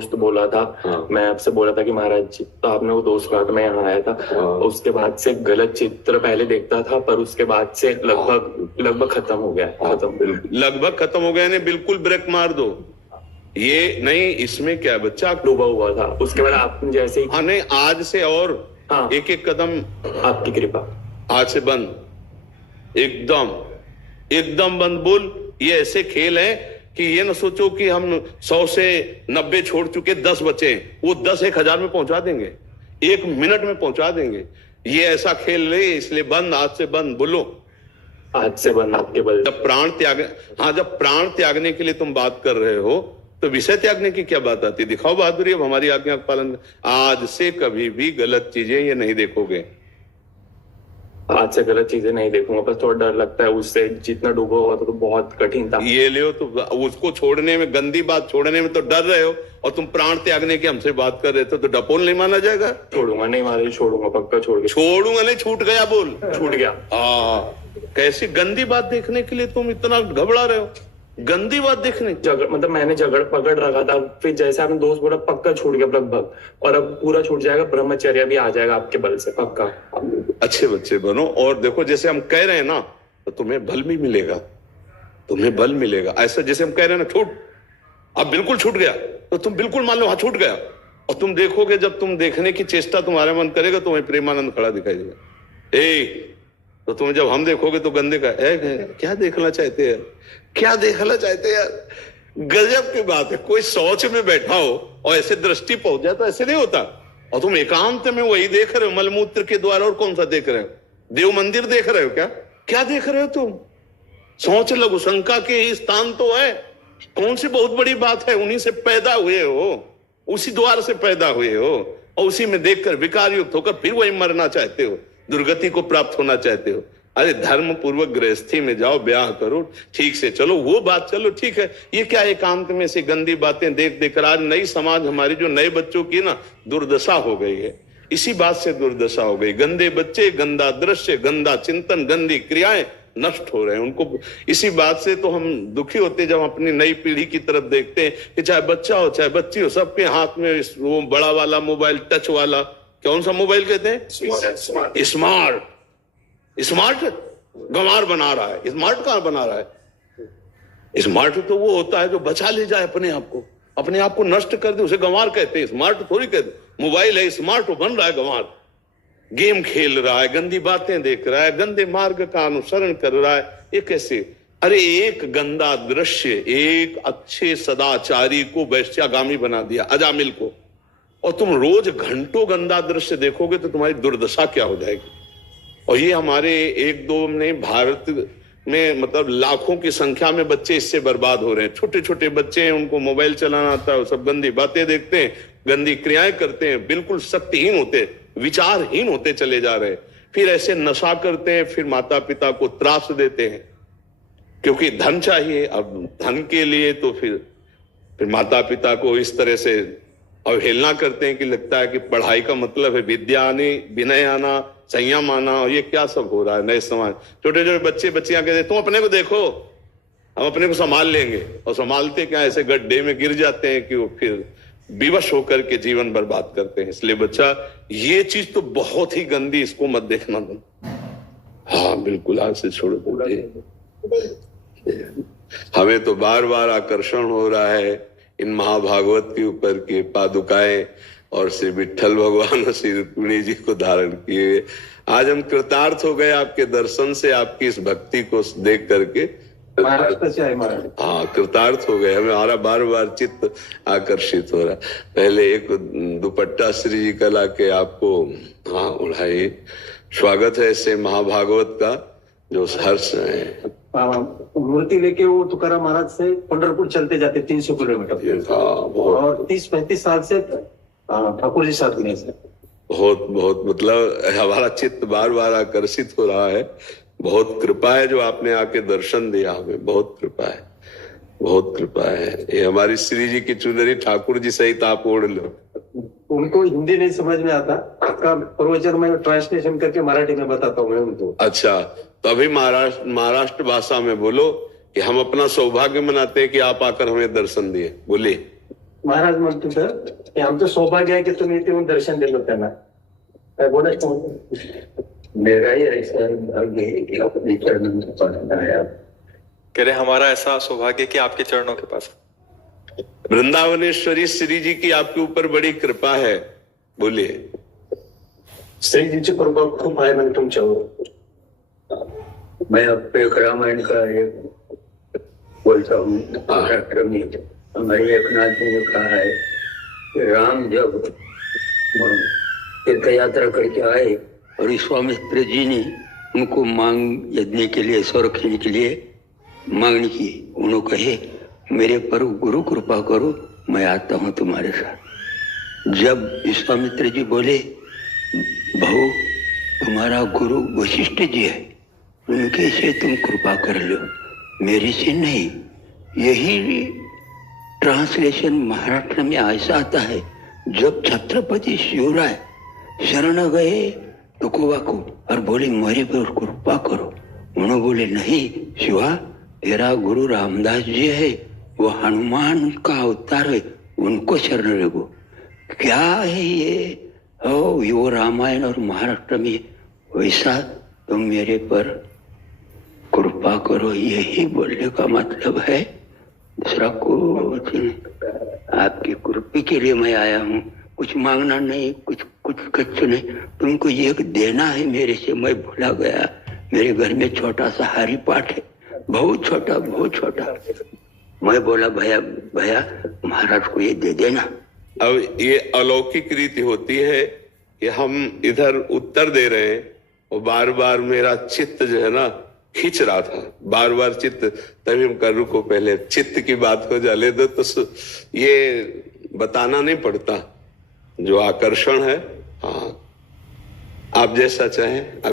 दोस्त बोला था। मैं आपसे बोला था कि महाराज जी, तो आपने वो दोस्त कहा था, मैं यहाँ आया था। उसके बाद से गलत चित्र पहले देखता था, पर उसके बाद से लगभग खत्म हो गया। लगभग खत्म हो गया। नहीं, बिल्कुल ब्रेक मार दो। ये नहीं, इसमें क्या बच्चा डूबा हुआ था। उसके बाद आप जैसे हाँ नहीं, आज से और एक एक कदम आपकी कृपा। आज से बंद, एकदम एकदम बंद। बोल, ये ऐसे खेल है कि ये ना सोचो कि हम 100 से 90 छोड़ चुके, 10 बचे, वो 10 1000 में पहुंचा देंगे, 1 मिनट में पहुंचा देंगे। ये ऐसा खेल नहीं, इसलिए बंद, आज से बंद। बोलो, आज से बंद आपके बल। जब प्राण त्याग, हाँ, जब प्राण त्यागने के लिए तुम बात कर रहे हो तो विषय त्यागने की क्या बात आती? दिखाओ बहादुरी, अब हमारी आज्ञा का पालन। आज से कभी भी गलत चीजें ये नहीं देखोगे। आज से गलत चीजें नहीं देखूंगा, बस थोड़ा डर लगता है उससे। जितना डूबा हुआ था तो बहुत कठिन था। ये ले तो उसको छोड़ने में, गंदी बात छोड़ने में तो डर रहे हो, और तुम प्राण त्यागने की हमसे बात कर रहे थे, तो डपोल नहीं माना जाएगा? छोड़ूंगा नहीं महाराज, छोड़ूंगा पक्का, छोड़ूंगा नहीं। छूट गया, बोल छूट गया। कैसी गंदी बात देखने के लिए तुम इतना घबरा रहे हो? गंदी बात देखने, मतलब मैंने पकड़ रखा था, फिर जैसे आपने दोस्त बोला पक्का छूट गया लगभग, और अब पूरा छूट जाएगा। ब्रह्मचर्य भी आ जाएगा आपके बल से, पक्का। अच्छे बच्चे बनो, और देखो जैसे हम कह रहे हैं ना, तो तुम्हें बल भी मिलेगा, तुम्हें बल मिलेगा। ऐसा जैसे हम कह रहे हैं ना, छूट, अब बिल्कुल छूट गया, तो तुम बिल्कुल मान लो हाँ छूट गया। और तुम देखोगे, जब तुम देखने की चेष्टा तुम्हारे मन करेगा, तुम्हें प्रेमानंद खड़ा दिखाई देगा। तो तुम जब हम देखोगे तो गंदे का क्या देखना चाहते हैं, क्या देखना चाहते हैं यार? गजब की बात है। कोई सोच में बैठा हो और ऐसे दृष्टि पहुंच जाए तो ऐसे नहीं होता। और तुम एकांत में वही देख रहे हो, मलमूत्र के द्वारा। और कौन सा देख रहे हो? देव मंदिर देख रहे हो क्या? क्या देख रहे हो तुम? सोच लघु शंका के ही स्थान तो है। कौन सी बहुत बड़ी बात है? उन्हीं से पैदा हुए हो, उसी द्वार से पैदा हुए हो, और उसी में देखकर विकार युक्त होकर फिर वही मरना चाहते हो, दुर्गति को प्राप्त होना चाहते हो। अरे धर्म पूर्वक गृहस्थी में जाओ, ब्याह करो, ठीक से चलो, वो बात चलो ठीक है। ये क्या एकांत में से गंदी बातें देख देकर आज नई समाज हमारी, जो नए बच्चों की ना दुर्दशा हो गई है, इसी बात से दुर्दशा हो गई। गंदे बच्चे, गंदा दृश्य, गंदा चिंतन, गंदी क्रियाएं नष्ट हो रहे हैं उनको। इसी बात से तो हम दुखी होते जब अपनी नई पीढ़ी की तरफ देखते हैं कि चाहे बच्चा हो चाहे बच्ची हो, सबके हाथ में वो बड़ा वाला मोबाइल, टच वाला, कौन सा मोबाइल कहते हैं? स्मार्ट। स्मार्ट गंवार बना रहा है। स्मार्ट कहां बना रहा है? स्मार्ट तो वो होता है जो बचा ले जाए अपने आप को, अपने आप को नष्ट कर दे, उसे गंवार कहते हैं। स्मार्ट थोड़ी कहते। मोबाइल है स्मार्ट, तो बन रहा है गंवार। गेम खेल रहा है, गंदी बातें देख रहा है, गंदे मार्ग का अनुसरण कर रहा है। ये कैसे? अरे एक गंदा दृश्य एक अच्छे सदाचारी को वैश्यागामी बना दिया, अजामिल को। और तुम रोज घंटों गंदा दृश्य देखोगे तो तुम्हारी दुर्दशा क्या हो जाएगी। और ये हमारे एक दो ने, भारत में मतलब लाखों की संख्या में बच्चे इससे बर्बाद हो रहे हैं। छोटे छोटे बच्चे हैं, उनको मोबाइल चलाना आता है, सब गंदी बातें देखते हैं, गंदी क्रियाएं करते हैं, बिल्कुल शक्तिहीन होते, विचारहीन होते चले जा रहे हैं। फिर ऐसे नशा करते हैं, फिर माता पिता को त्रास देते हैं, क्योंकि धन चाहिए। अब धन के लिए तो फिर माता पिता को इस तरह से अवहेलना करते हैं कि लगता है कि पढ़ाई का मतलब है विद्या आनी, विनय आना, संयम आना। और ये क्या सब हो रहा है नए समाज। छोटे छोटे बच्चे बच्चियां कहते तुम अपने को देखो, हम अपने को संभाल लेंगे। और संभालते क्या, ऐसे गड्ढे में गिर जाते हैं कि वो फिर विवश होकर के जीवन बर्बाद करते हैं। इसलिए बच्चा, ये चीज तो बहुत ही गंदी, इसको मत देखना तुम। हाँ बिल्कुल, आज से छोड़ दो। हमें तो बार बार आकर्षण हो रहा है इन महाभागवत के ऊपर की पादुकाएं, और श्री विट्ठल भगवान और श्री रुक्मिणी जी को धारण किए। आज हम कृतार्थ हो गए आपके दर्शन से, आपकी इस भक्ति को देख करके। हाँ, कृतार्थ हो गए। हमारा बार बार चित्त आकर्षित हो रहा है। पहले एक दुपट्टा श्री जी का ला के आपको उड़ाइए। स्वागत है ऐसे महाभागवत का जो हर्ष है। मूर्ति लेके वो तुकाराम महाराज से पंढरपुर चलते जाते 300 किलोमीटर, और 30-35 साल से ठाकुर जी साथ में से। बहुत बहुत मतलब हमारा चित्त बार बार आकर्षित हो रहा है। बहुत कृपा है जो आपने आके दर्शन दिया हमें, बहुत कृपा है, बहुत कृपा है। ये हमारी श्री जी की चुनरी ठाकुर जी सहित आप ओढ़ लो। उनको हिंदी नहीं समझ में आता, आपका प्रवचन में ट्रांसलेशन करके मराठी में बताता हूँ मैं उनको। अच्छा, तो अभी महाराष्ट्र भाषा में बोलो कि हम अपना सौभाग्य मनाते हैं कि आप आकर हमें दर्शन दिए। बोलिए। महाराज म्हणत होतं की आमचं सौभाग्य आहे की तुम्ही इथे येऊन दर्शन दिलं त्यांना. काय बोलायचं? मेरा ही ऐसा भाग्य है कि अपने चरणों में पहुंचना है आप. कह रहे हमारा ऐसा सौभाग्य कि आपके चरणों के पास. वृंदावनेश्वरी श्री जी की आपके ऊपर बड़ी कृपा है. बोलिए. श्रीजीची कृपा खूप आहे म्हणजे तुमच्यावर. मैं अब एक रामायण का एक बोलता हूँ. महाराष्ट्र में हमारे एक नाथ जी ने कहा है कि राम जब तीर्थ यात्रा करके आए और विश्वामित्र जी ने उनको मांग यज्ञ के लिए संरक्षण के लिए मांगनी की. उन्होंने कहे मेरे पर गुरु कृपा करो, मैं आता हूँ तुम्हारे साथ. जब विश्वामित्र जी बोले बहू तुम्हारा गुरु वशिष्ठ जी है, उनके से तुम कृपा कर लो, मेरे से नहीं. यही ट्रांसलेशन महाराष्ट्र में ऐसा आता है. जब छत्रपति शिवराय शरण गए तुकोबा को और बोले मेरे पर कृपा करो, उन्होंने बोले नहीं शिवा, तेरा गुरु रामदास जी है, वो हनुमान का अवतार है, उनको शरण लगो. क्या है ये? वो रामायण और महाराष्ट्र में वैसा तुम मेरे पर कृपा करो, यही बोलने का मतलब है. दूसरा कुछ नहीं. आपकी कृपा के लिए मैं आया हूँ. कुछ मांगना नहीं, कुछ नहीं. तुमको ये देना है मेरे से. मैं भूला गया, मेरे घर में छोटा सा हरि पाठ है, बहुत छोटा. मैं बोला भैया महाराज को ये दे देना. अब ये अलौकिक रीति होती है कि हम इधर उत्तर दे रहे हैं और बार बार मेरा चित्त जो है ना खींच रहा था. बार बार चित्त. तभी हम कर रुको, पहले चित्त की बात हो जाले तो ये बताना नहीं पड़ता. जो आकर्षण है, हाँ, आप जैसा चाहें.